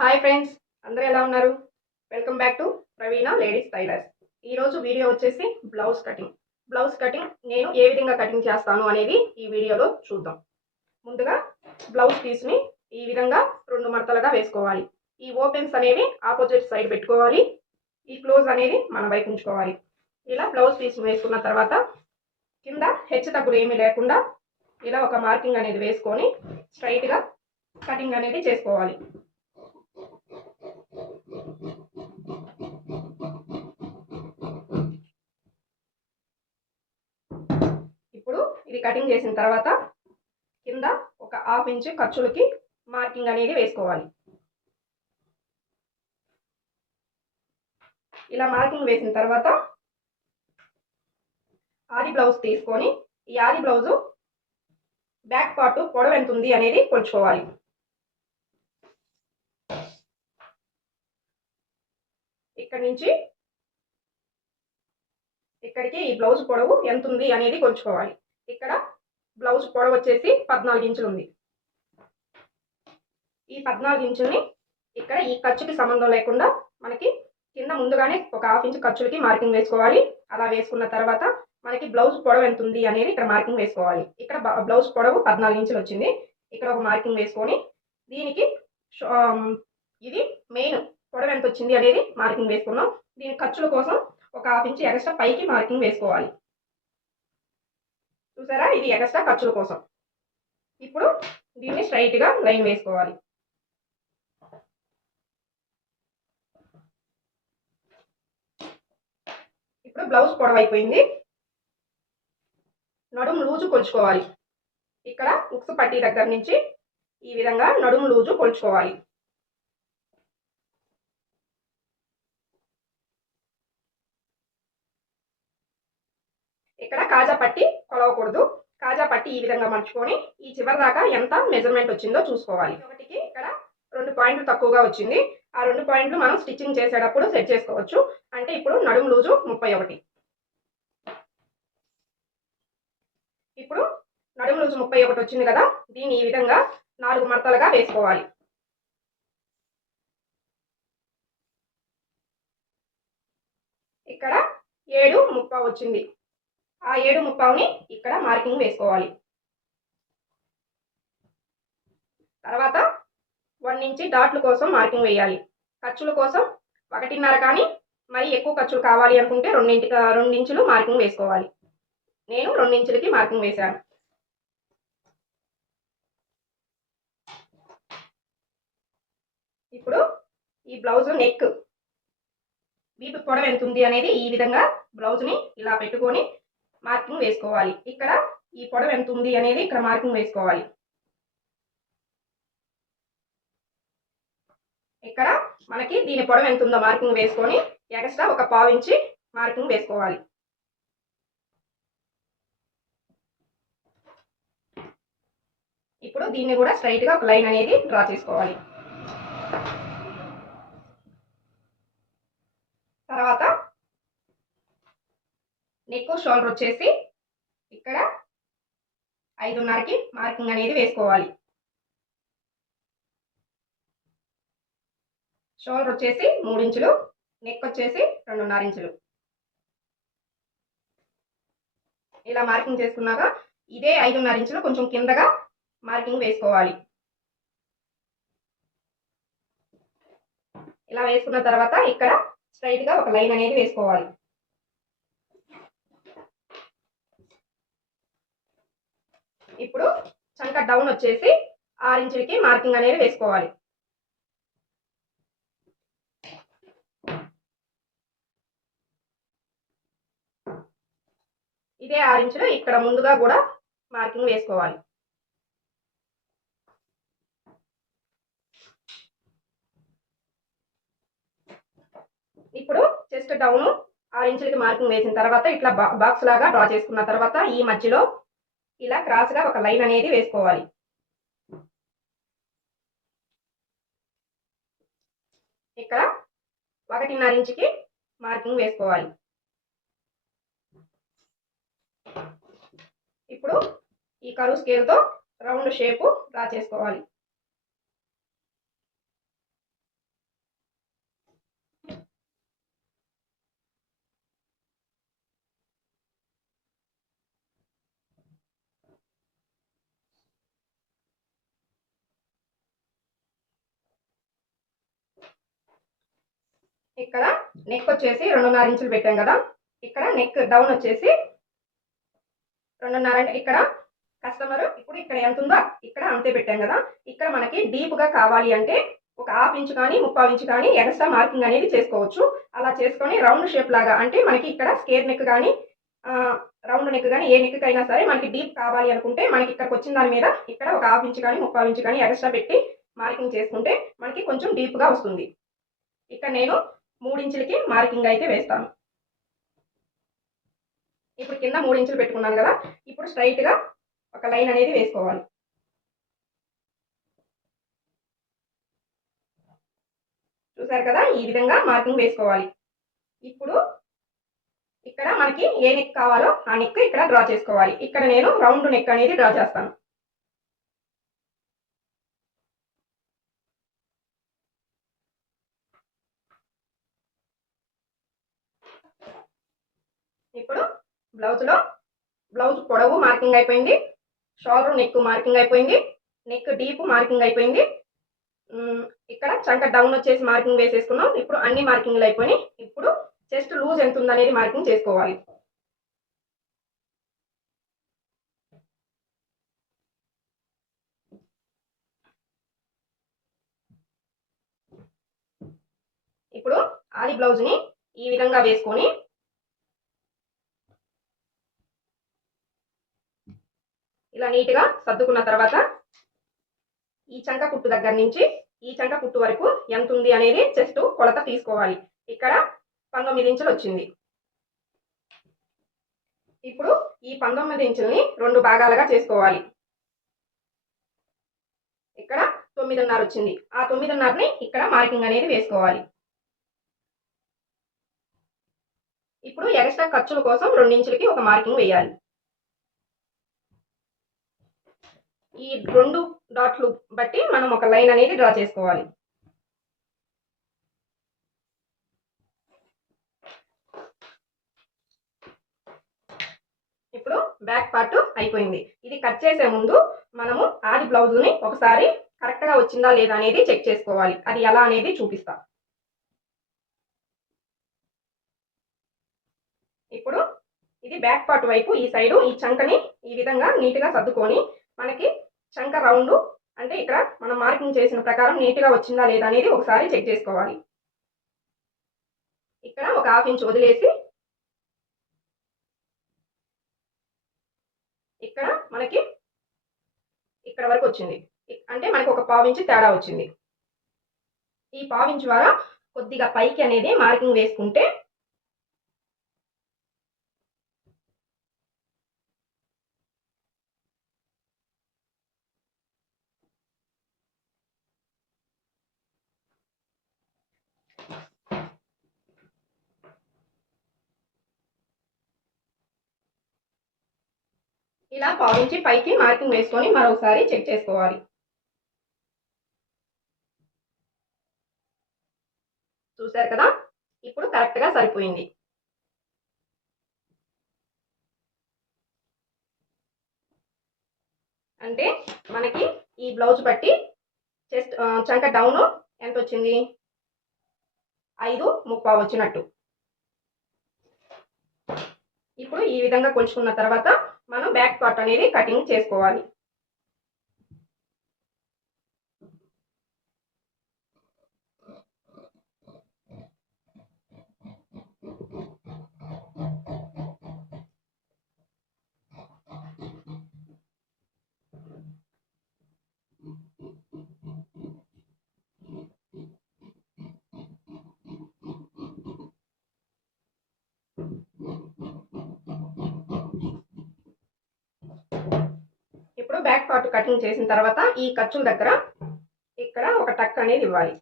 Hi friends అందరూ ఎలా ఉన్నారు? Welcome back to Praveena ladies tailors ఈరోజు వీడియో వచ్చేసి బ్లౌజ్ కటింగ్ బ్లౌజ్ కటింగ్ నేను ఏ విధంగా కటింగ్ చేస్తాను అనేది ఈ వీడియోలో చూద్దాం. ముందుగా బ్లౌజ్ పీస్ని ఈ విధంగా రెండు మడతలుగా వేసుకోవాలి. ఈ ఓపెన్స్ అనేవి ఆపోజిట్ సైడ్ పెట్టుకోవాలి. ఈ క్లోజ్ అనేది మన వైపు ఉంచుకోవాలి. ఇలా బ్లౌజ్ పీస్ వేసుకున్న తర్వాత కింద హెచ్చు తగ్గులు ఏమీ లేకుండా ఇలా ఒక మార్కింగ్ అనేది వేసుకొని స్ట్రైట్గా కటింగ్ అనేది చేసుకోవాలి. ఇప్పుడు ఇది కటింగ్ చేసిన తర్వాత కింద ఒక హాఫ్ ఇంచ్ ఖర్చులకి మార్కింగ్ అనేది వేసుకోవాలి. ఇలా మార్కింగ్ వేసిన తర్వాత ఆది బ్లౌజ్ తీసుకొని ఈ ఆది బ్లౌజు బ్యాక్ పార్ట్ పొడవు ఎంత ఉంది అనేది కొలుచుకోవాలి. ఇక్కడ నుంచి ఇక్కడికి ఈ బ్లౌజ్ పొడవు ఎంత ఉంది అనేది కొలుచుకోవాలి. ఇక్కడ బ్లౌజ్ పొడవు వచ్చేసి పద్నాలుగు ఇంచులు ఉంది. ఈ పద్నాలుగు ఇంచుల్ని ఇక్కడ ఈ ఖర్చుకి సంబంధం లేకుండా మనకి కింద ముందుగానే ఒక హాఫ్ ఇంచ్ ఖర్చులకి మార్కింగ్ వేసుకోవాలి. అలా వేసుకున్న తర్వాత మనకి బ్లౌజ్ పొడవు ఎంత ఉంది అనేది ఇక్కడ మార్కింగ్ వేసుకోవాలి. ఇక్కడ బ్లౌజ్ పొడవు పద్నాలుగు ఇంచులు వచ్చింది. ఇక్కడ ఒక మార్కింగ్ వేసుకొని దీనికి ఇది మెయిన్ వచ్చింది అనేది మార్కింగ్ వేసుకున్నాం. దీని ఖర్చుల కోసం ఒక హాఫ్ ఇంచ్ ఎక్స్ట్రా పైకి మార్కింగ్ వేసుకోవాలి. చూసారా? ఇది ఎక్స్ట్రా ఖర్చుల కోసం. ఇప్పుడు దీన్ని స్ట్రైట్గా లైన్ వేసుకోవాలి. ఇప్పుడు బ్లౌజ్ పొడవైపోయింది నడుము లూజు కొలుచుకోవాలి. ఇక్కడ ఉక్స్ పట్టీ దగ్గర నుంచి ఈ విధంగా నడుము లూజు కొలుచుకోవాలి ఇక్కడ కాజా అవ్వకూడదు. కాజా పట్టి ఈ విధంగా మర్చుకొని ఈ చివరి దాకా ఎంత మెజర్మెంట్ వచ్చిందో చూసుకోవాలి. ఒకటికి ఇక్కడ రెండు పాయింట్లు తక్కువగా వచ్చింది. ఆ రెండు పాయింట్లు మనం స్టిచ్చింగ్ చేసేటప్పుడు సెట్ చేసుకోవచ్చు. అంటే ఇప్పుడు నడుము లూజు ముప్పై ఒకటి. ఇప్పుడు నడుము లూజు ముప్పై ఒకటి వచ్చింది కదా దీన్ని ఈ విధంగా నాలుగు మడతలుగా వేసుకోవాలి. ఇక్కడ ఏడు ముప్పై వచ్చింది. ఆ ఏడు ముప్పావుని ఇక్కడ మార్కింగ్ వేసుకోవాలి. తర్వాత వన్ ఇంచి డాట్ల కోసం మార్కింగ్ వేయాలి. ఖర్చుల కోసం ఒకటిన్నర కానీ మరి ఎక్కువ ఖర్చులు కావాలి అనుకుంటే రెండింటి రెండించులు మార్కింగ్ వేసుకోవాలి. నేను రెండించులకి మార్కింగ్ వేశాను. ఇప్పుడు ఈ బ్లౌజ్ నెక్ వీపు పొడవు ఎంత ఉంది అనేది ఈ విధంగా బ్లౌజ్ని ఇలా పెట్టుకొని మార్కింగ్ వేసుకోవాలి. ఇక్కడ ఈ పొడవు ఎంత ఉంది అనేది ఇక్కడ మార్కింగ్ వేసుకోవాలి. ఇక్కడ మనకి దీని పొడవు ఎంత ఉందో మార్కింగ్ వేసుకొని ఎక్స్ట్రా ఒక పావు ఇంచి మార్కింగ్ వేసుకోవాలి. ఇప్పుడు దీన్ని కూడా స్ట్రైట్గా ఒక లైన్ అనేది డ్రా చేసుకోవాలి తర్వాత నెక్ షోల్డర్ వచ్చేసి ఇక్కడ ఐదున్నరకి మార్కింగ్ అనేది వేసుకోవాలి. షోల్డర్ వచ్చేసి మూడు ఇంచులు నెక్ వచ్చేసి రెండున్నర ఇంచులు. ఇలా మార్కింగ్ చేసుకున్నాక ఇదే ఐదున్నర ఇంచులు కొంచెం కిందగా మార్కింగ్ వేసుకోవాలి. ఇలా వేసుకున్న తర్వాత ఇక్కడ స్ట్రైట్గా ఒక లైన్ అనేది వేసుకోవాలి. ఇప్పుడు చంక డౌన్ వచ్చేసి ఆరు ఇంచులకి మార్కింగ్ అనేది వేసుకోవాలి. ఇదే ఆరు ఇంచులు ఇక్కడ ముందుగా కూడా మార్కింగ్ వేసుకోవాలి. ఇప్పుడు చెస్ట్ డౌన్ ఆరు ఇంచులకి మార్కింగ్ వేసిన తర్వాత ఇట్లా బాక్స్ లాగా డ్రా చేసుకున్న తర్వాత ఈ మధ్యలో ఇలా క్రాస్గా ఒక లైన్ అనేది వేసుకోవాలి. ఇక్కడ ఒకటిన్నర ఇంచుకి మార్కింగ్ వేసుకోవాలి. ఇప్పుడు ఈ కరువు స్కేల్తో రౌండ్ షేపు డ్రా చేసుకోవాలి. ఇక్కడ నెక్ వచ్చేసి రెండున్నర ఇంచులు పెట్టాం కదా. ఇక్కడ నెక్ డౌన్ వచ్చేసి రెండున్నర అంటే ఇక్కడ కస్టమర్ ఇప్పుడు ఇక్కడ ఎంత ఉందో ఇక్కడ అంతే పెట్టాం కదా. ఇక్కడ మనకి డీప్గా కావాలి అంటే ఒక హాఫ్ ఇంచ్ కానీ ముప్పై ఇంచ్ కానీ ఎక్స్ట్రా మార్కింగ్ అనేది చేసుకోవచ్చు. అలా చేసుకొని రౌండ్ షేప్ లాగా అంటే మనకి ఇక్కడ స్కేర్ నెక్ కానీ రౌండ్ నెక్ కానీ ఏ నెక్ అయినా సరే మనకి డీప్ కావాలి అనుకుంటే మనకి ఇక్కడికి వచ్చిన దాని మీద ఇక్కడ ఒక హాఫ్ ఇంచ్ కానీ ముప్పై ఇంచ్ కానీ ఎక్స్ట్రా పెట్టి మార్కింగ్ చేసుకుంటే మనకి కొంచెం డీప్గా వస్తుంది. ఇక్కడ నేను మూడు ఇంచులకి మార్కింగ్ అయితే వేస్తాను. ఇప్పుడు కింద మూడు ఇంచులు పెట్టుకున్నాను కదా ఇప్పుడు స్ట్రైట్గా ఒక లైన్ అనేది వేసుకోవాలి. చూసారు కదా ఈ విధంగా మార్కింగ్ వేసుకోవాలి. ఇప్పుడు ఇక్కడ మనకి ఏ నెక్ కావాలో ఆ నెక్ ఇక్కడ డ్రా చేసుకోవాలి. ఇక్కడ నేను రౌండ్ నెక్ అనేది డ్రా చేస్తాను. ఇప్పుడు బ్లౌజ్లో బ్లౌజ్ పొడవు మార్కింగ్ అయిపోయింది. షోల్డర్ నెక్ మార్కింగ్ అయిపోయింది. నెక్ డీప్ మార్కింగ్ అయిపోయింది. ఇక్కడ చంక డౌన్ వచ్చేసి మార్కింగ్ వేసేసుకున్నాం. ఇప్పుడు అన్ని మార్కింగ్లు అయిపోయినాయి. ఇప్పుడు చెస్ట్ లూజ్ ఎంత ఉందనేది మార్కింగ్ చేసుకోవాలి. ఇప్పుడు ఆది బ్లౌజ్ని ఈ విధంగా వేసుకొని ఇలా నీట్గా సర్దుకున్న తర్వాత ఈ చంక కుట్టు దగ్గర నుంచి ఈ చంక కుట్టు వరకు ఎంత ఉంది అనేది చెస్ట్ కొలత తీసుకోవాలి. ఇక్కడ పంతొమ్మిది ఇంచులు వచ్చింది. ఇప్పుడు ఈ పంతొమ్మిది ఇంచుల్ని రెండు భాగాలుగా చేసుకోవాలి. ఇక్కడ తొమ్మిదిన్నర వచ్చింది. ఆ తొమ్మిదిన్నరని ఇక్కడ మార్కింగ్ అనేది వేసుకోవాలి. ఇప్పుడు ఎక్స్ట్రా ఖర్చుల కోసం రెండించులకి ఒక మార్కింగ్ వేయాలి. ఈ రెండు డాట్లు బట్టి మనం ఒక లైన్ అనేది డ్రా చేసుకోవాలి. ఇప్పుడు బ్యాక్ పార్ట్ అయిపోయింది. ఇది కట్ చేసే ముందు మనము ఆది బ్లౌజ్ని ఒకసారి కరెక్ట్గా వచ్చిందా లేదా అనేది చెక్ చేసుకోవాలి. అది ఎలా అనేది చూపిస్తా. ఇప్పుడు ఇది బ్యాక్ పార్ట్ వైపు ఈ సైడు ఈ చంకని ఈ విధంగా నీట్గా సర్దుకొని మనకి శంఖ రౌండ్ అంటే ఇక్కడ మనం మార్కింగ్ చేసిన ప్రకారం నీట్గా వచ్చిందా లేదా అనేది ఒకసారి చెక్ చేసుకోవాలి. ఇక్కడ ఒక హాఫ్ ఇంచ్ వదిలేసి ఇక్కడ మనకి ఇక్కడ వరకు వచ్చింది. అంటే మనకి ఒక పావు తేడా వచ్చింది. ఈ పావు ద్వారా కొద్దిగా పైకి అనేది మార్కింగ్ వేసుకుంటే ఇలా పావించి పైకి మార్కింగ్ వేసుకొని మరోసారి చెక్ చేసుకోవాలి. చూశారు కదా? ఇప్పుడు కరెక్ట్గా సరిపోయింది. అంటే మనకి ఈ బ్లౌజ్ బట్టి చెస్ట్ చంక డౌన్ ఎంత వచ్చింది ఐదు ముప్పా వచ్చినట్టు. ఇప్పుడు ఈ విధంగా కొలుచుకున్న తర్వాత మనం బ్యాక్ పార్ట్ అనేది కటింగ్ చేసుకోవాలి. పాటు కటింగ్ చేసిన తర్వాత ఈ ఖర్చుల దగ్గర ఇక్కడ ఒక టక్ అనేది ఇవ్వాలి.